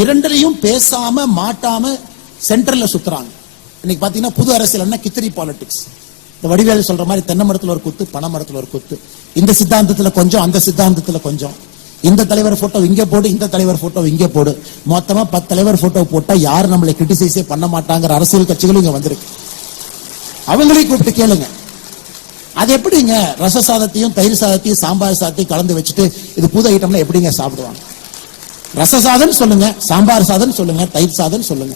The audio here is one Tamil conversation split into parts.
இரண்டுலையும் பேசாம மாட்டாம சென்ட்ரல்ல சுத்துறாங்க. இன்னைக்கு பாத்தீங்கன்னா புது அரசியல் என்ன? கித்திரி பாலிடிக்ஸ் இந்த வடிவேலு சொல்ற மாதிரி தென்னை மரத்துல ஒரு குத்து பனை மரத்துல ஒரு குத்து. இந்த சித்தாந்தத்துல கொஞ்சம் அந்த சித்தாந்தத்துல கொஞ்சம். இந்த தலைவர் போட்டோ இங்க போடு இந்த தலைவர் போட்டோ இங்க போடு. மொத்தமா பத்து தலைவர் போட்டோ போட்டா யாரும் நம்மளை கிரிட்டிசைஸே பண்ண மாட்டாங்கிற அரசியல் கட்சிகளும் இங்க வந்திருக்கு. அவங்களையும் கூப்பிட்டு கேளுங்க. அது எப்படிங்க? ரச சாதத்தையும் தயிர் சாதத்தையும் சாம்பார் சாதத்தையும் கலந்து வச்சுட்டு இது புது ஐட்டம்லாம் எப்படிங்க சாப்பிடுவாங்க? ரச சாதம் சொல்லுங்க சாம்பார் சாதம் சொல்லுங்க தயிர் சாதம் சொல்லுங்க.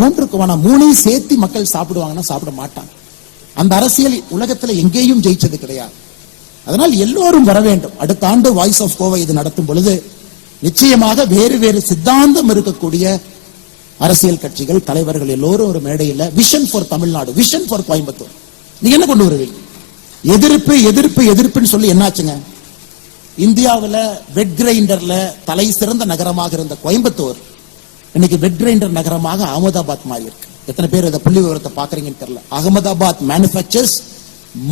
மூன்றுக்கு வேணாம் மூணையும் சேர்த்து மக்கள் சாப்பிடுவாங்கன்னா சாப்பிட மாட்டாங்க. அந்த அரசியல் உலகத்துல எங்கேயும் ஜெயிச்சது கிடையாது. அதனால் எல்லோரும் வர வேண்டும். அடுத்த ஆண்டு வாய்ஸ் ஆஃப் கோவை இது நடத்தும் பொழுது நிச்சயமாக வேறு வேறு சித்தாந்தம் இருக்கக்கூடிய அரசியல் கட்சிகள் தலைவர்கள் எல்லோரும் ஒரு மேடையில் vision for Tamil Nadu vision for Coimbatore நீங்க என்ன கொண்டு வருவீங்க? எதிர்ப்பு எதிர்ப்பு எதிர்ப்புன்னு சொல்லி என்னாச்சுங்க? இந்தியாவுல வெட் கிரைண்டர்ல தலை சிறந்த நகரமாக இருந்த கோயம்புத்தூர் இன்னைக்கு வெட் கிரைண்டர் நகரமாக அகமதாபாத் மாறி இருக்கு எத்தனை பேர் இதை புள்ளி விவரத்தை பாக்குறீங்கன்னு தெரியல. Ahmedabad manufacturers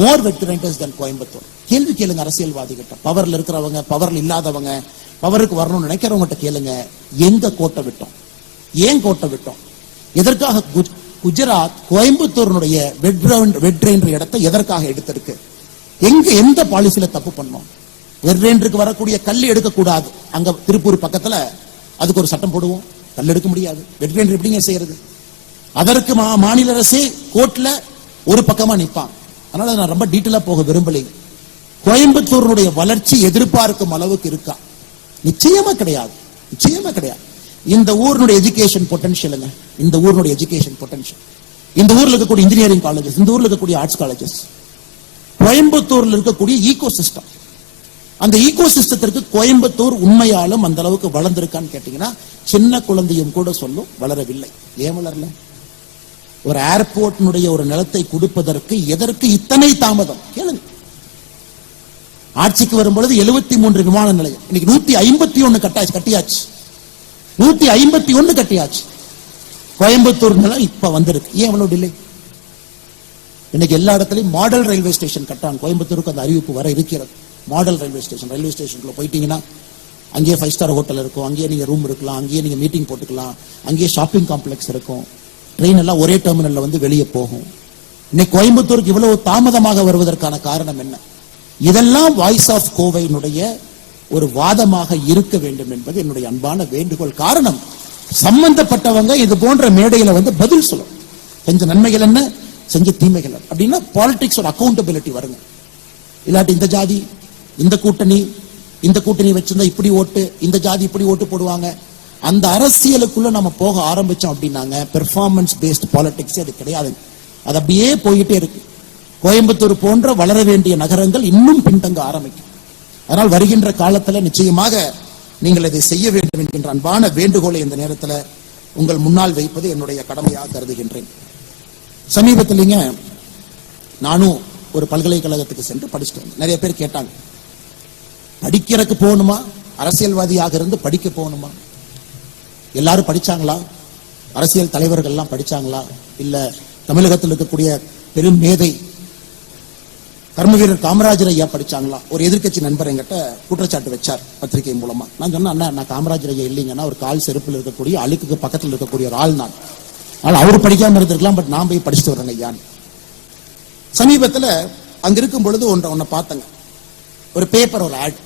more wet grinders than Coimbatore. கேள்வி கேளுங்க அரசியல்வாதிகிட்ட. பவர்ல இருக்கிறவங்க பவர்ல இல்லாதவங்க பவருக்கு வரணும்னு நினைக்கிறவங்ககிட்ட கேளுங்க. எங்க கோட்டை விட்டோம்? ஏன் கோட்டை விட்டோம்? எதற்காக குஜராத் கோயம்புத்தூரினுடைய வெட் வெட் கிரைண்டர் இடத்தை எதற்காக எடுத்திருக்கு? எங்க எந்த பாலிசியில தப்பு பண்ணோம்? வெட் வரக்கூடிய கல் எடுக்கக்கூடாது. அங்க திருப்பூர் பக்கத்துல அதுக்கு ஒரு சட்டம் போடுவோம். கல் எடுக்க முடியாது. வெட் எப்படிங்க செய்யறது? அதற்கு மா- மாநில அரசே கோர்ட்ல ஒரு பக்கமா நிப்பான். அதனால நான் ரொம்ப டீட்டெயிலா போக விரும்பலைங்க கோயம்புத்தூருடைய வளர்ச்சி எதிர்பார்க்கும் அளவுக்கு இருக்கா? நிச்சயமா கிடையாது. நிச்சயமா கிடையாது. இந்த ஊரினுடைய எஜுகேஷன் பொட்டன்ஷியலுங்க இந்த ஊரினுடைய எஜுகேஷன் பொட்டன்ஷியல் இந்த ஊர்ல இருக்கக்கூடிய இன்ஜினியரிங் காலேஜஸ் இந்த ஊர்ல இருக்கக்கூடிய ஆர்ட்ஸ் காலேஜஸ் கோயம்புத்தூர்ல இருக்கக்கூடிய ஈகோ சிஸ்டம் அந்த ஈகோ சிஸ்டத்திற்கு கோயம்புத்தூர் உண்மையாலும் அந்த அளவுக்கு வளர்ந்திருக்கான்னு கேட்டீங்கன்னா சின்ன குழந்தையும் கூட சொல்லும் வளரவில்லை. ஏன் வளரல? ஒரு ஏர்போர்ட்டினுடைய ஒரு நிலத்தை கொடுப்பதற்கு எதற்கு இத்தனை தாமதம்? கேளுங்க. ஆட்சிக்கு வரும்பொழுது எழுபத்தி மூன்று விமான நிலையம். இன்னைக்கு நூத்தி ஐம்பத்தி ஒன்னு கட்டாச்சு கட்டியாச்சு. நூத்தி ஐம்பத்தி ஒன்னு கட்டியாச்சு. கோயம்புத்தூர் நிலம் இப்ப வந்திருக்கு. ஏன் அவ்வளவு டிலே இன்னைக்கு எல்லா இடத்துலயும் மாடல் ரயில்வே ஸ்டேஷன் கட்டான் கோயம்புத்தூருக்கு அந்த அறிவிப்பு வர இருக்கிறது. மாடல் ரயில்வே ஸ்டேஷன் ரயில்வே ஸ்டேஷனுக்குள்ள போயிட்டீங்கன்னா அங்கேயே ஃபைவ் ஸ்டார் ஹோட்டல் இருக்கும் அங்கேயே நீங்க ரூம் இருக்கலாம் அங்கேயே நீங்க மீட்டிங் போட்டுக்கலாம் அங்கேயே ஷாப்பிங் காம்ப்ளெக்ஸ் இருக்கும். ட்ரெயின் எல்லாம் ஒரே டெர்மினல்ல வந்து வெளியே போகும். இன்னைக்கு கோயம்புத்தூருக்கு இவ்வளவு தாமதமாக வருவதற்கான காரணம் என்ன? இதெல்லாம் வாய்ஸ் ஆஃப் கோவையினுடைய ஒரு வாதமாக இருக்க வேண்டும் என்பது என்னுடைய அன்பான வேண்டுகோள். காரணம் சம்பந்தப்பட்டவங்க இது போன்ற மேடையில வந்து பதில் சொல்லணும். செஞ்ச நன்மைகள் என்ன? செஞ்ச தீமைகள் அப்படின்னா பாலிடிக்ஸோட அக்கௌண்டபிலிட்டி வருங்க. இல்லாட்டி இந்த ஜாதி இந்த கூட்டணி இந்த கூட்டணி வச்சிருந்தா இப்படி ஓட்டு இந்த ஜாதி இப்படி ஓட்டு போடுவாங்க. அந்த அரசியலுக்குள்ள நம்ம போக ஆரம்பிச்சோம் அப்படின்னாங்க. பெர்ஃபார்மன்ஸ் பேஸ்ட் பாலிடிக்ஸ் அது கிடையாது. அது அப்படியே போயிட்டே இருக்கு. கோயம்புத்தூர் போன்ற வளர வேண்டிய நகரங்கள் இன்னும் பின்தங்க ஆரம்பிக்கும். அதனால் வருகின்ற காலத்துல நிச்சயமாக நீங்கள் இதை செய்ய வேண்டும் என்கின்ற அன்பான வேண்டுகோளை இந்த நேரத்துல உங்கள் முன்னால் வைப்பது என்னுடைய கடமையாக கருதுகின்றேன். சமீபத்திலேங்க நானும் ஒரு பல்கலைக்கழகத்துக்கு சென்று படிச்சுட்டு வந்தேன். நிறைய பேர் கேட்டாங்க படிக்கிறதுக்கு போகணுமா? அரசியல்வாதியாக இருந்து படிக்க போகணுமா? எல்லாரும் படிச்சாங்களா? அரசியல் தலைவர்கள் எல்லாம் படிச்சாங்களா? இல்ல தமிழகத்தில் இருக்கக்கூடிய பெரும் மேதை கர்ம வீரர் காமராஜர் ஐயா படிச்சாங்களா? ஒரு எதிர்க்கட்சி நண்பர் என்கிட்ட குற்றச்சாட்டு வச்சார் பத்திரிகை மூலமா. நான் சொன்னேன் அண்ணா நான் காமராஜர் ஐயா இல்லைங்கன்னா ஒரு கால் செருப்பில் இருக்கக்கூடிய அழுக்குக்கு பக்கத்தில் இருக்கக்கூடிய ஒரு ஆள் நான். ஆனால் அவர் படிக்காம இருந்திருக்கலாம் பட் நான் போய் படிச்சுட்டு வரேங்க ஐயான்னு சமீபத்துல அங்க இருக்கும் பொழுது ஒன்றை ஒன்றை பார்த்தங்க. ஒரு பேப்பர் ஒரு ஆட்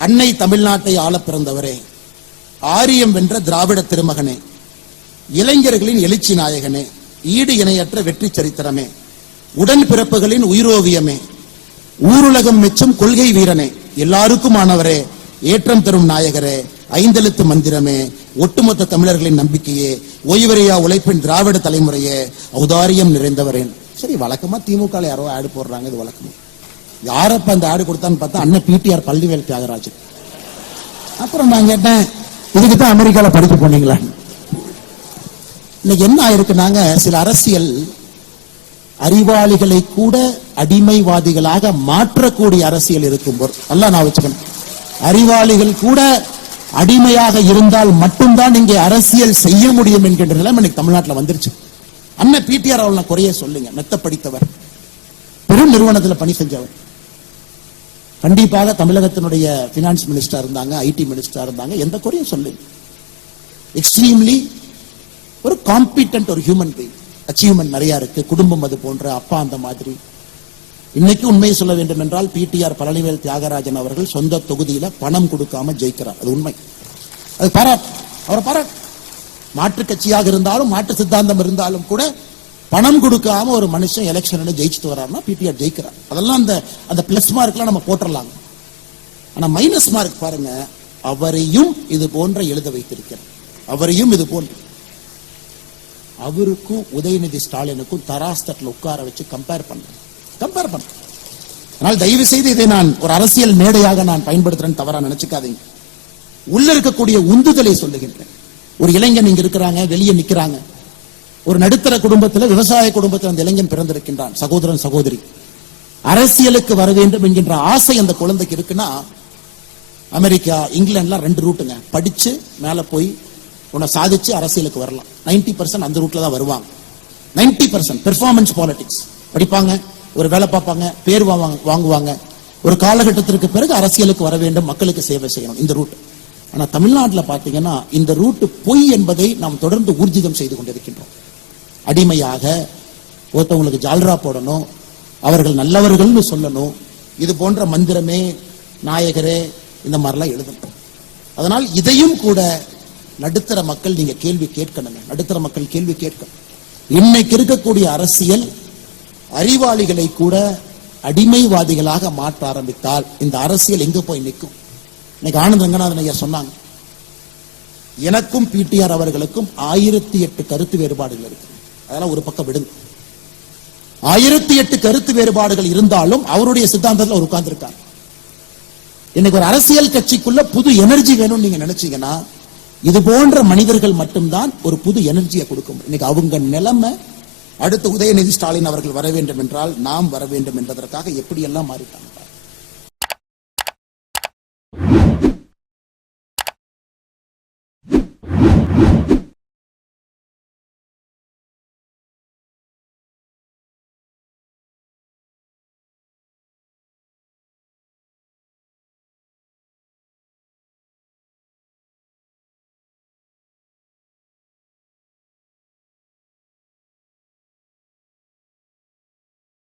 அன்னை தமிழ்நாட்டை ஆள பிறந்தவரே. ஆரியம் வென்ற திராவிட திருமகனே. இளைஞர்களின் எழுச்சி நாயகனே. ஈடு இணையற்ற வெற்றி சரித்திரமே. உடன் பிறப்புகளின் உயிரோவியமே. ஊருலகம் மெச்சும் கொள்கை வீரனே. எல்லாருக்குமானவரே. ஏற்றம் தரும் நாயகரே. ஐந்தெழுத்து மந்திரமே. ஒட்டுமொத்த தமிழர்களின் நம்பிக்கையே. ஓய்வரையா உழைப்பின் திராவிட தலைமுறையே. ஔதாரியம் நிறைந்தவரேன். சரி வழக்கமா திமுக யாரோ ஆடு போடுறாங்க இது வழக்கமா? யாரப்ப அந்த ஆடு கொடுத்தான்னு பார்த்தா அண்ணன் பிடிஆர் பள்ளிவேல் தியாகராஜன். அப்புறம் நான் கேட்டேன் இதுக்கு தான் அமெரிக்கால படிக்க போனீங்களா? இன்னைக்கு என்ன ஆயிருக்குனாங்க சில அரசியல் அறிவாளிகளை கூட அடிமைவாதிகளாக மாற்றக்கூடிய அரசியல் இருக்கும் நல்லா நான் வச்சுக்கணும். அறிவாளிகள் கூட அடிமையாக இருந்தால் மட்டும்தான் இங்கே அரசியல் செய்ய முடியும் என்கின்ற நிலைமை இன்னைக்கு தமிழ்நாட்டுல வந்துருச்சு. அண்ணன் பிடிஆர் அவளை குறைய சொல்லுங்க. மெத்த படித்தவர். பெரும் நிறுவனத்துல பணி செஞ்சவர். கண்டிப்பாக தமிழகத்தினுடைய பினான்ஸ் மினிஸ்டர் இருந்தாங்க ஐடி மினிஸ்டர் இருந்தாங்க எந்த குறையும் சொல்லு எக்ஸ்ட்ரீம்லி ஒரு காம்பிட்டன்ட் ஒரு ஹியூமன் பீங் அச்சீவ்மெண்ட் நிறைய இருக்கு குடும்பம் அது போன்ற அப்பா அந்த மாதிரி. இன்னைக்கு உண்மையை சொல்ல வேண்டும் என்றால் பிடிஆர் பழனிவேல் தியாகராஜன் அவர்கள் சொந்த தொகுதியில பணம் கொடுக்காம ஜெயிக்கிறார். அது உண்மை. அது பாராட்டு. அவரை பாராட்டு. மாற்று கட்சியாக இருந்தாலும் மாற்று சித்தாந்தம் இருந்தாலும் கூட பணம் கொடுக்காம ஒரு மனுஷன் எலெக்ஷன் ஜெயிச்சுட்டு வர்றாருன்னா பிடிஆர் ஜெயிக்கிறார். அதெல்லாம் அந்த அந்த பிளஸ் மார்க்லாம் நம்ம போட்டுடலாங்க ஆனா மைனஸ் மார்க் பாருங்க அவரையும் இது போன்ற எழுத வைத்திருக்கிறார். அவரையும் இது போன்று. அவருக்கும் உதயநிதி ஸ்டாலினுக்கும் தராஸ் தட்டில் உட்கார வச்சு கம்பேர் பண்றேன் கம்பேர் பண்றேன் அதனால் தயவு செய்து இதை நான் ஒரு அரசியல் மேடையாக நான் பயன்படுத்துறேன்னு தவறா நினைச்சுக்காதீங்க. உள்ள இருக்கக்கூடிய உந்துதலை சொல்லுகின்றேன். ஒரு இளைஞன் இங்க இருக்கிறாங்க வெளியே நிக்கிறாங்க. ஒரு நடுத்தர குடும்பத்துல விவசாய குடும்பத்தில் அந்த இளைஞன் பிறந்திருக்கின்றான் சகோதரன் சகோதரி. அரசியலுக்கு வர வேண்டும் என்கின்ற ஆசை அந்த குழந்தைக்கு இருக்குன்னா அமெரிக்கா இங்கிலாந்துலாம் ரெண்டு ரூட்டுங்க. படிச்சு மேல போய் உன்னை சாதிச்சு அரசியலுக்கு வரலாம். 90% பர்சன்ட் அந்த ரூட்ல தான் வருவாங்க. 90% பர்சன்ட் பெர்ஃபார்மன்ஸ் பாலிடிக்ஸ் படிப்பாங்க ஒரு வேலை பார்ப்பாங்க பேர் வாங்குவாங்க வாங்குவாங்க. ஒரு காலகட்டத்திற்கு பிறகு அரசியலுக்கு வர வேண்டும் மக்களுக்கு சேவை செய்யணும் இந்த ரூட். ஆனா தமிழ்நாட்டுல பாத்தீங்கன்னா இந்த ரூட் பொய் என்பதை நாம் தொடர்ந்து ஊர்ஜிதம் செய்து கொண்டிருக்கின்றோம். அடிமையாக ஒருத்தவங்களுக்கு ஜால்ரா போடணும் அவர்கள் நல்லவர்கள்னு சொல்லணும். இது போன்ற மந்திரமே நாயகரே இந்த மாதிரிலாம் எழுதணும் அதனால் இதையும் கூட நடுத்தர மக்கள் நீங்க கேள்வி கேட்கணுங்க. நடுத்தர மக்கள் கேள்வி கேட்கணும். இன்னைக்கு இருக்கக்கூடிய அரசியல் அறிவாளிகளை கூட அடிமைவாதிகளாக மாற்ற ஆரம்பித்தால் இந்த அரசியல் எங்க போய் நிற்கும்? இன்னைக்கு ஆனந்த் ரங்கநாதன் ஐயா சொன்னாங்க எனக்கும் பிடிஆர் அவர்களுக்கும் ஆயிரத்தி எட்டு கருத்து வேறுபாடுகள் இருக்கு. அதெல்லாம் ஒரு பக்கம் விடுங்க. ஆயிரத்தி எட்டு கருத்து வேறுபாடுகள் இருந்தாலும் அவருடைய சித்தாந்தத்தில் அவர் உட்கார்ந்துருக்கார். இன்னைக்கு ஒரு அரசியல் கட்சிக்குள்ள புது எனர்ஜி வேணும்னு நீங்க நினைச்சீங்கன்னா இது போன்ற மனிதர்கள் மட்டும்தான் ஒரு புது எனர்ஜியை கொடுக்க முடியும். இன்னைக்கு அவங்க நிலைமை அடுத்து உதயநிதி ஸ்டாலின் அவர்கள் வர வேண்டும் என்றால் நாம் வர வேண்டும் என்பதற்காக எப்படி எல்லாம் மாறிட்டாங்க?